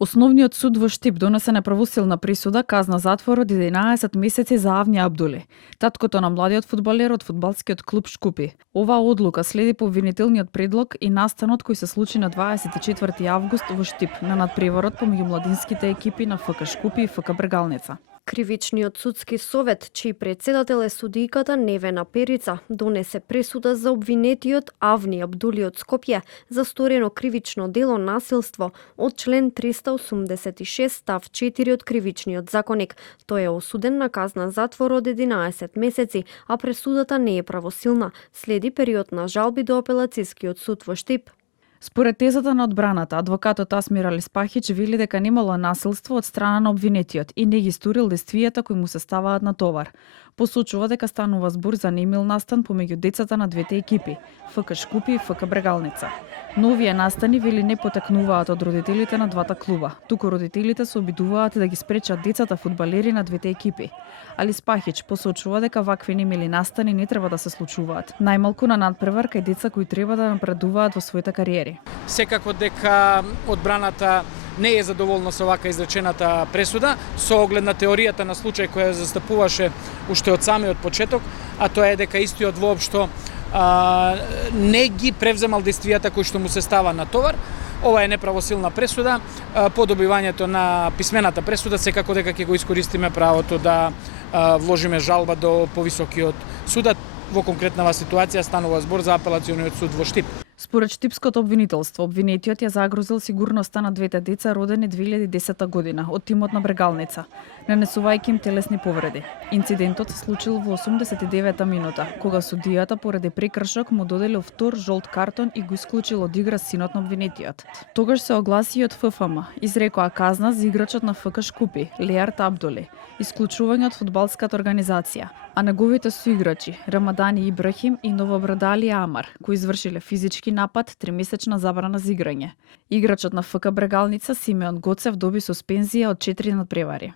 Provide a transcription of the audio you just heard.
Основниот суд во Штип донесе неправосилна присуда казна затвор од 11 месеци за Авни Абдули, таткото на младиот фудбалер од фудбалскиот клуб Шкупи. Оваа одлука следи по обвинителниот предлог и настанот кој се случи на 24 август во Штип на надпреварот помеѓу младинските екипи на ФК Шкупи и ФК Бргалница. Кривичниот судски совет, чиј председател е судијката Невена Перица, донесе пресуда за обвинетиот Авни Абдули од Скопје за сторено кривично дело насилство од член 386 став 4 од Кривичниот законник. Тој е осуден на казна затвор од 11 месеци, а пресудата не е правосилна. Следи период на жалби до апелацискиот суд во Штип. Според тезата на одбраната, адвокатот Асмир Алиспахич вели дека немало насилство од страна на обвинетиот и не ги сторил действијата кои му се ставаат на товар. Посочува дека станува збор за немил настан помеѓу децата на двете екипи, ФК Шкупи и ФК Бргалница. Но овие настани вели не потекнуваат од родителите на двата клуба, туку родителите се обидуваат да ги спречат децата фудбалери на двете екипи. Алиспахич посочува дека вакви немили настани не треба да се случуваат, најмалку на надпревар кај деца кои треба да напредуваат во своите кариери. Секако дека одбраната не е задоволна со вака изречената пресуда, со оглед на теоријата на случај која застапуваше уште од самиот почеток, а тоа е дека истиот воопшто не ги превземал действијата кои што му се става на товар. Ова е неправосилна пресуда. По добивањето на писмената пресуда секако дека ќе го искористиме правото да вложиме жалба до повисокиот судат. Во конкретнава ситуација станува збор за апелациониот суд во Штип. Според штипското обвинителство, обвинетиот ја загрозил сигурноста на двете деца родени 2010 година од тимот на Бргалница, нанесувајќи им телесни повреди. Инцидентот се случил во 89-та минута, кога судијата поради прекршок му доделил втор жолт картон и го исклучил од игра синот на обвинетиот. Тогаш се огласи и од ФФМ, изрекоа казна за играчот на ФК Шкупи, Леарт Абдули, исклучување од фудбалската организација, а неговите соиграчи Рамадани Ибрахим и Новобрадали Амар, кои извршиле физички напад, 3-месечна забрана за играње. Играчот на ФК Бргалница Симеон Гоцев доби суспензија од 4 надпревари.